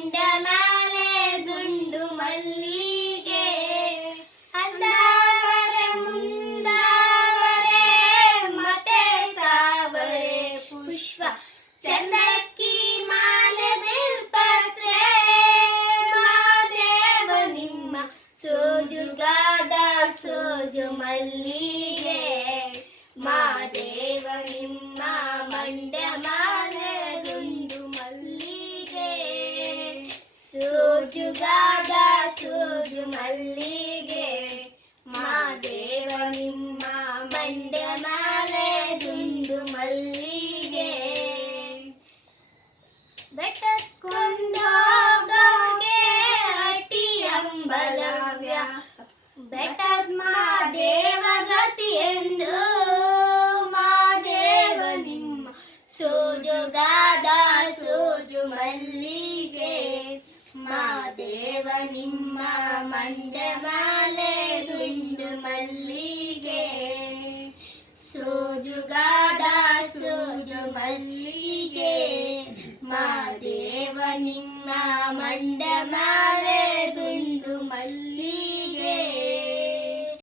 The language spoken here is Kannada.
ಮಂಡಮಾಲೆ ದುಂಡು ಮಲ್ಲಿಗೆ ಅಂದಾವರೆ ಮುಂದಾವರೆ ಮತ್ತೆ ತಾವರೆ ಪುಷ್ಪ ಚಂದಕ್ಕಿ ಮಾಲೆ ಬಿಲ್ಪತ್ರೆ ಮಾದೇವ ನಿಮ್ಮ ಸೋಜುಗಾದ ಸೋಜು ಮಲ್ಲಿಗೆ ಮಾದೇವ ನಿಮ್ಮ ಮಂಡಮಾಲೆ ದುಂಡು ಮಲ್ಲಿಗೆ ಸೋಜುಗಾದ ಸೋಜು ಮಲ್ಲಿಗೆ ಮಾದೇವ ನಿಮ್ಮ ಮಂಡಮಾಲೆ ದುಂಡು ಮಲ್ಲಿಗೆ ಬೆಟ್ಟಕ್ಕೊಂದೋಗೋಗೆ ಅಟಿ ಅಂಬಲವ್ಯ ಬೆಟ್ಟದ ಮಾದೇವ ಗತಿ ಎಂದು ಮಾದೇವ ನಿಮ್ಮ ಸೋಜುಗಾದ ಸೋಜು ಮಲ್ಲಿಗೆ ಮಾದೇವ ನಿಮ್ಮ ಮಂಡಮಾಲೆ